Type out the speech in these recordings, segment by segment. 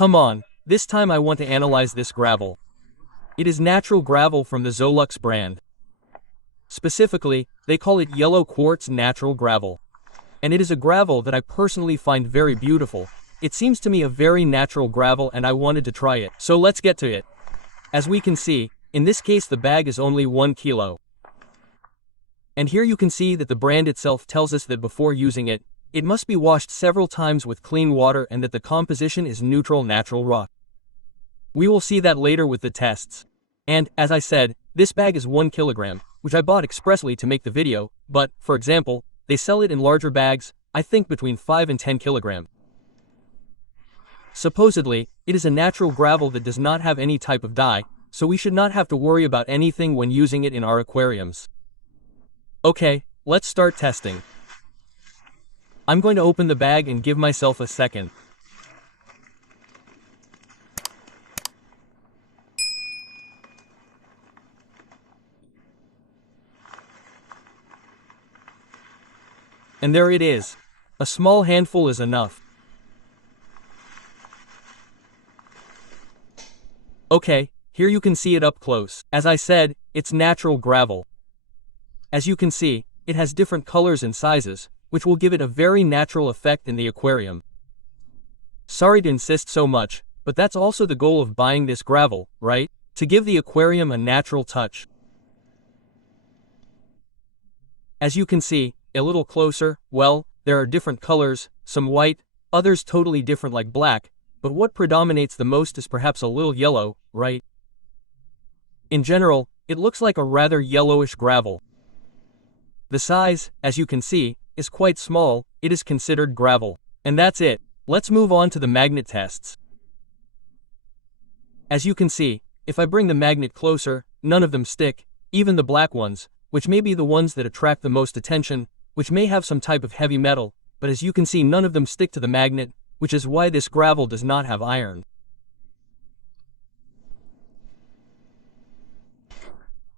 Come on, this time I want to analyze this gravel. It is natural gravel from the ZOLUX brand. Specifically, they call it Yellow Quartz natural gravel. And it is a gravel that I personally find very beautiful. It seems to me a very natural gravel and I wanted to try it. So let's get to it. As we can see, in this case the bag is only 1 kilo. And here you can see that the brand itself tells us that before using it, it must be washed several times with clean water and that the composition is neutral natural rock. We will see that later with the tests. And, as I said, this bag is 1 kilogram, which I bought expressly to make the video, but, for example, they sell it in larger bags, I think between 5 and 10 kilogram. Supposedly, it is a natural gravel that does not have any type of dye, so we should not have to worry about anything when using it in our aquariums. Okay, let's start testing. I'm going to open the bag and give myself a second. And there it is. A small handful is enough. Okay, here you can see it up close. As I said, it's natural gravel. As you can see, it has different colors and sizes, which will give it a very natural effect in the aquarium. Sorry to insist so much, but that's also the goal of buying this gravel, right? To give the aquarium a natural touch. As you can see, a little closer, well, there are different colors, some white, others totally different like black, but what predominates the most is perhaps a little yellow, right? In general, it looks like a rather yellowish gravel. The size, as you can see, is quite small, it is considered gravel. And that's it. Let's move on to the magnet tests. As you can see, if I bring the magnet closer, none of them stick, even the black ones, which may be the ones that attract the most attention, which may have some type of heavy metal, but as you can see none of them stick to the magnet, which is why this gravel does not have iron.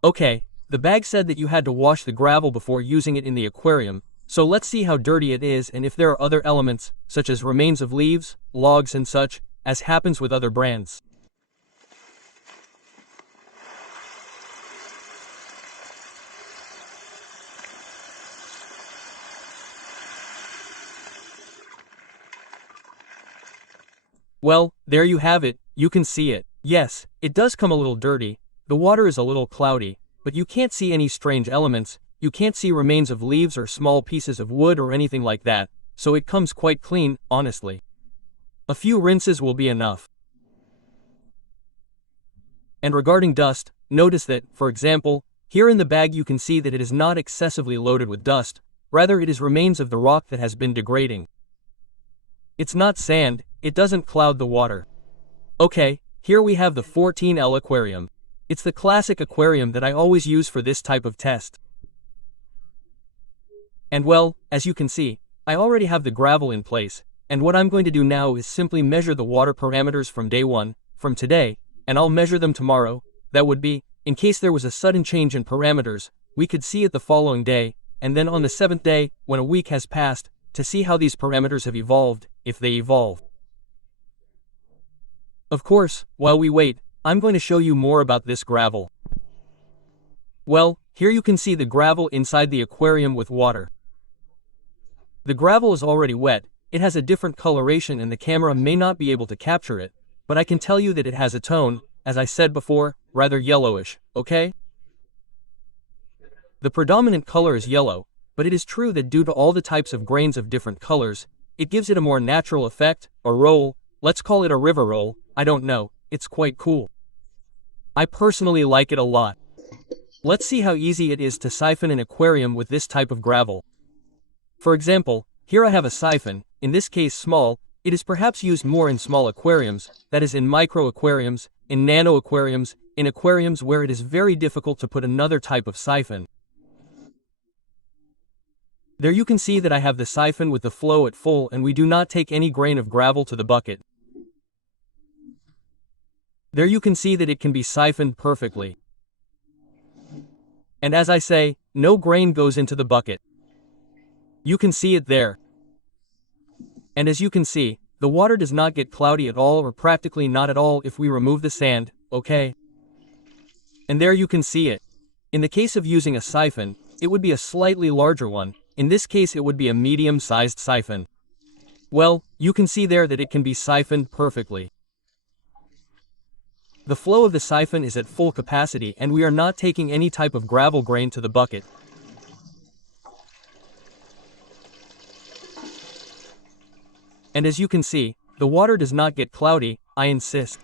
Okay, the bag said that you had to wash the gravel before using it in the aquarium, so let's see how dirty it is and if there are other elements, such as remains of leaves, logs and such, as happens with other brands. Well, there you have it, you can see it. Yes, it does come a little dirty, the water is a little cloudy, but you can't see any strange elements, you can't see remains of leaves or small pieces of wood or anything like that, so it comes quite clean, honestly. A few rinses will be enough. And regarding dust, notice that, for example, here in the bag you can see that it is not excessively loaded with dust, rather it is remains of the rock that has been degrading. It's not sand, it doesn't cloud the water. Okay, here we have the 14L aquarium. It's the classic aquarium that I always use for this type of test. And well, as you can see, I already have the gravel in place, and what I'm going to do now is simply measure the water parameters from day 1, from today, and I'll measure them tomorrow. That would be, in case there was a sudden change in parameters, we could see it the following day, and then on the 7th day, when a week has passed, to see how these parameters have evolved, if they evolve. Of course, while we wait, I'm going to show you more about this gravel. Well, here you can see the gravel inside the aquarium with water. The gravel is already wet, it has a different coloration and the camera may not be able to capture it, but I can tell you that it has a tone, as I said before, rather yellowish, okay? The predominant color is yellow, but it is true that due to all the types of grains of different colors, it gives it a more natural effect, a roll, let's call it a river roll, I don't know, it's quite cool. I personally like it a lot. Let's see how easy it is to siphon an aquarium with this type of gravel. For example, here I have a siphon, in this case small, it is perhaps used more in small aquariums, that is in micro aquariums, in nano aquariums, in aquariums where it is very difficult to put another type of siphon. There you can see that I have the siphon with the flow at full and we do not take any grain of gravel to the bucket. There you can see that it can be siphoned perfectly. And as I say, no grain goes into the bucket. You can see it there. And as you can see, The water does not get cloudy at all or practically not at all if we remove the sand, okay? And there you can see it. In the case of using a siphon, it would be a slightly larger one. In this case it would be a medium-sized siphon. Well, you can see there that it can be siphoned perfectly. The flow of the siphon is at full capacity and we are not taking any type of gravel grain to the bucket. And as you can see, the water does not get cloudy, I insist.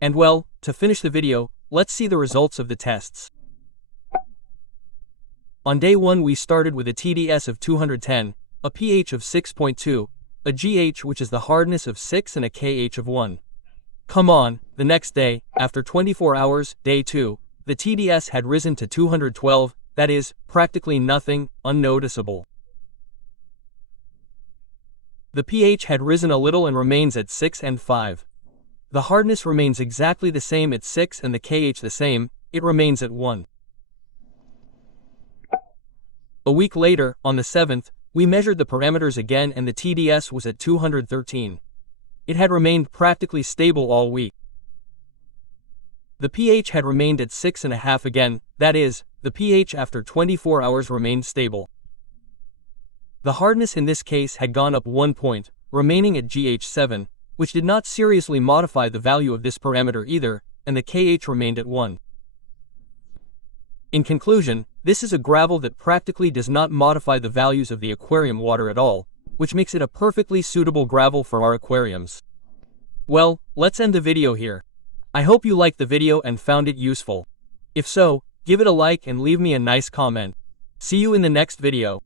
And well, to finish the video, let's see the results of the tests. On day 1 we started with a TDS of 210, a pH of 6.2, a GH which is the hardness of 6 and a KH of 1. Come on, the next day, after 24 hours, day 2, the TDS had risen to 212, that is, practically nothing, unnoticeable. The pH had risen a little and remains at 6 and 5. The hardness remains exactly the same at 6 and the KH the same, it remains at 1. A week later, on the 7th, we measured the parameters again and the TDS was at 213. It had remained practically stable all week. The pH had remained at 6.5 again, that is, the pH after 24 hours remained stable. The hardness in this case had gone up 1 point, remaining at GH7, which did not seriously modify the value of this parameter either, and the KH remained at 1. In conclusion, this is a gravel that practically does not modify the values of the aquarium water at all, which makes it a perfectly suitable gravel for our aquariums. Well, let's end the video here. I hope you liked the video and found it useful. If so, give it a like and leave me a nice comment. See you in the next video.